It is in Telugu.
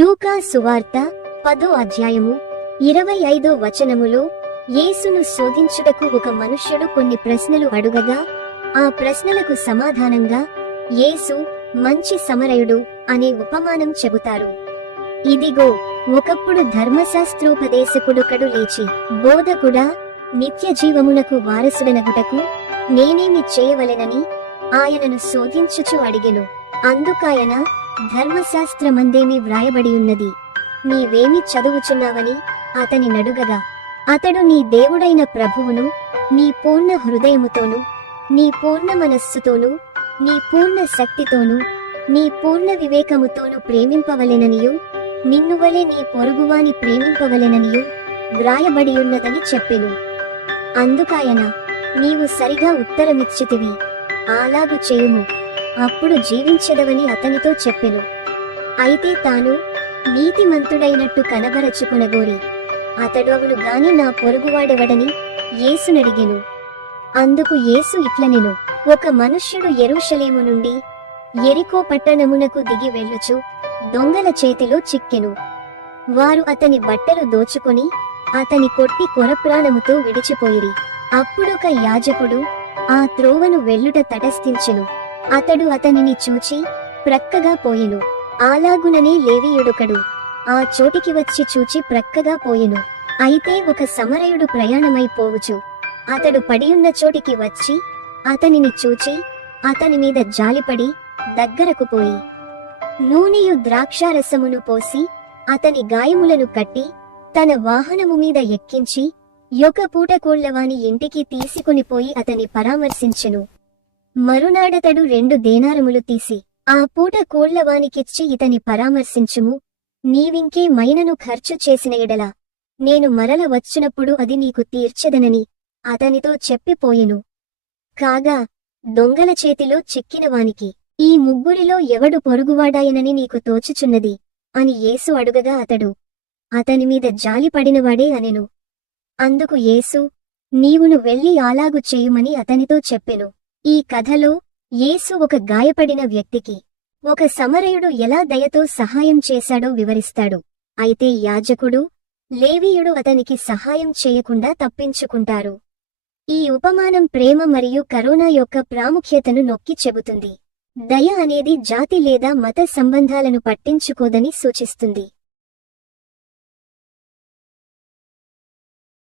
లూకా సువార్త పదో అధ్యాయము ఇరవై ఐదో వచనములో యేసును శోధించుటకు ఒక మనుష్యుడు కొన్ని ప్రశ్నలు అడుగగా ఆ ప్రశ్నలకు సమాధానంగా యేసు మంచి సమరయుడు అనే ఉపమానం చెబుతారు. ఇదిగో ఒకప్పుడు ధర్మశాస్త్రోపదేశకుడుకడు లేచి బోధకుడా నిత్య జీవమునకు వారసుడనగుటకు నేనేమి చేయవలెనని ఆయనను శోధించుచు అడిగెను. అందుకాయన ధర్మశాస్త్రమందేమి వ్రాయబడి ఉన్నది. నీవేమి చదువుచున్నావని అతని నడుగగా. అతడు నీ దేవుడైన ప్రభువును నీ పూర్ణ హృదయముతోను నీ పూర్ణ మనస్సుతోను నీ పూర్ణ శక్తితోను నీ పూర్ణ వివేకముతోను ప్రేమింపవలెననియు నిన్నువలే నీ పొరుగువాని ప్రేమింపవలెననియు వ్రాయబడియున్నదని చెప్పెను. అందుకాయన నీవు సరిగా ఉత్తరమిచ్చితివి. అలాగు చేయుము. అప్పుడు జీవించదవని అతనితో చెప్పెను. అయితే తాను నీతిమంతుడైనట్టు కనబరచుకునగోరి అతడు అవును గాని నా పొరుగువాడెవడని యేసునడిగెను. అందుకు యేసు ఇట్లనెను ఒక మనుష్యుడు ఎరుషలేము నుండి ఎరికో పట్టణమునకు దిగి వెళ్ళుచు దొంగల చేతిలో చిక్కెను. వారు అతని బట్టలు దోచుకొని అతని కొట్టి కొరప్రాణముతో విడిచిపోయిరి. అప్పుడొక యాజకుడు ఆ త్రోవను వెళ్ళుట తటస్థించెను. అతడు అతనిని చూచి ప్రక్కగా పోయెను. అలాగుననే లేవియుడొకడు. ఆ చోటికి వచ్చి చూచి ప్రక్కగా పోయెను. అయితే ఒక సమరయుడు ప్రయాణమైపోవచ్చు అతడు పడియున్న చోటికి వచ్చి అతనిని చూచి అతని మీద జాలిపడి దగ్గరకు పోయి నూనెయు ద్రాక్షారసమును పోసి అతని గాయములను కట్టి తన వాహనము మీద ఎక్కించి యొక్క పూట కోళ్ళవాని ఇంటికి తీసుకుని పోయి అతని పరామర్శించెను. మరునాడతడు రెండు దేనారములు తీసి ఆ పూట కోళ్ళవానికిచ్చి ఇతని పరామర్శించుము. నీవింకే మైనను ఖర్చు చేసిన ఎడల నేను మరల వచ్చినప్పుడు అది నీకు తీర్చదనని అతనితో చెప్పిపోయెను. కాగా దొంగల చేతిలో చిక్కినవానికి ఈ ముగ్గురిలో ఎవడు పొరుగువాడాయనని నీకు తోచుచున్నది? అని యేసు అడుగగా అతడు అతనిమీద జాలిపడినవాడే అనెను. అందుకు యేసు నీవును వెళ్ళి అలాగు చేయుమని అతనితో చెప్పెను. ఈ కథలో యేసు ఒక గాయపడిన వ్యక్తికి ఒక సమరయుడు ఎలా దయతో సహాయం చేశాడో వివరిస్తాడు. అయితే యాజకుడు లేవీయుడు అతనికి సహాయం చేయకుండా తప్పించుకుంటారు. ఈ ఉపమానం ప్రేమ మరియు కరోనా యొక్క ప్రాముఖ్యతను నొక్కి చెబుతుంది. దయ అనేది జాతి లేదా మత సంబంధాలను పట్టించుకోదని సూచిస్తుంది.